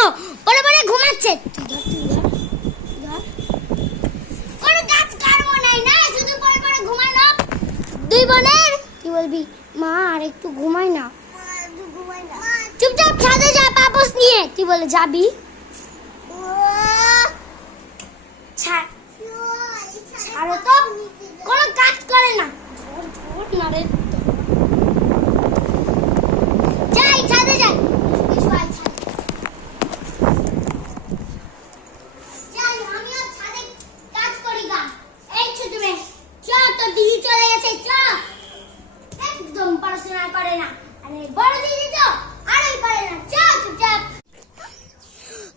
দেখো পরে পরে ঘুমাচ্ছে। কোনো কাজ কর্ম নাই না, শুধু পরে পরে ঘুমানো। দুই বোনের কি বলবি, মা আর একটু ঘুমাই না, চুপচাপ ছাদে যা পাপোস নিয়ে। তুই বলে যাবি, ছাড়ো তো, কোনো কাজ করে না। যাই ছাদে যাই, আমিও ছাদে কাজ করি গা। এই ছোট মেয়ে চ, তোর দিদি চলে গেছে চ, একদম পড়াশোনা করে না। আরে বড় দিদি তো আরই পারে না, চ চুপচাপ।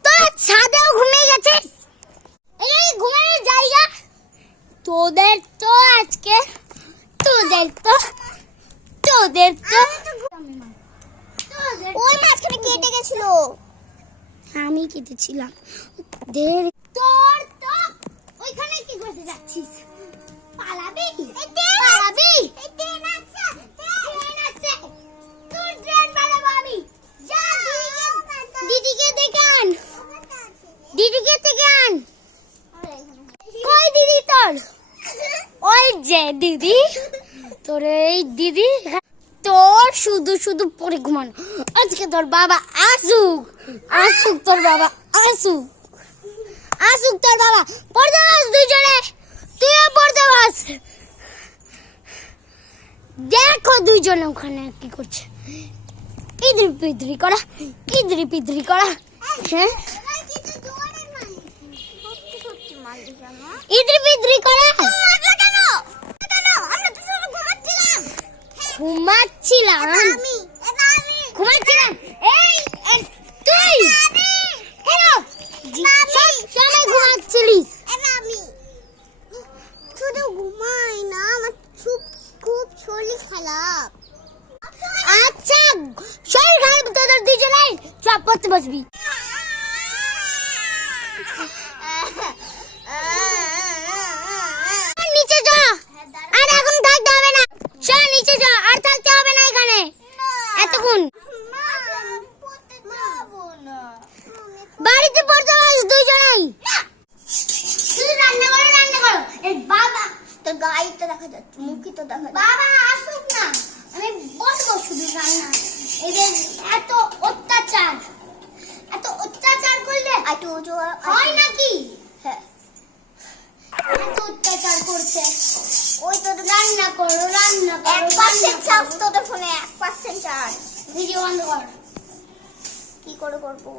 তোরা ছাদেও ঘুমিয়ে গেছিস, এই ঘুমানোর জায়গা তোদের তো আজকে, তোদের তো ওই মাঝখানে কেটে গেছিল, আমি কেটেছিলাম। তোর তো ওইখানে কি করতে যাচ্ছিস? পালাবি পালাবি, তোর ট্রেন পালাবো আমি। যা দিদিকে ডেকে আন, দিদিকে ডেকে আন। কই দিদি তোর? ওই যে দিদি, তোর এই দিদি, তোর শুধু শুধু পরে ঘুমানো। আজকে তোর বাবা আসুক, তোর বাবা আসুক তোর বাবা। পড়তে বস দুইজনে, তুইও পড়তে বস। দেখো দুইজনে ওখানে কি করছে, ইদরি পিদরি করা, হ্যাঁ ইদরি পিদরি করা। ঘুমাচ্ছিলাম। এই তুই সময় ঘুমাচ্ছিলিস? শুধু ঘুমাই না, আমার খুব শরীর খারাপ। আচ্ছা শরীর খারাপ তোদের দুজনের, সব পড়তে বসবি। নিচে যা, আর এখন থাকতে হবে না। চল নিচে যা, আর থাকতে হবে না এখানে এতক্ষণ। বাড়িতে পড়তে বস দুইজনেই, শুধু রান্না করো। এই বাবা, তোর গায়ে তো দেখা যাচ্ছে, মুখই তো দেখা যাচ্ছে। বাবা আসুক না, আমি বলবো শুধু রান্না। এদের এত অত্যাচার করলে একটু উঁচু হয় নাকি? হ্যাঁ, এত অত্যাচার করছে। ওই তো রান্না করো 1% চার্জ তোদের ফোনে, 1% চার্জ। ভিডিও বন্ধ কর। কি করে করবো?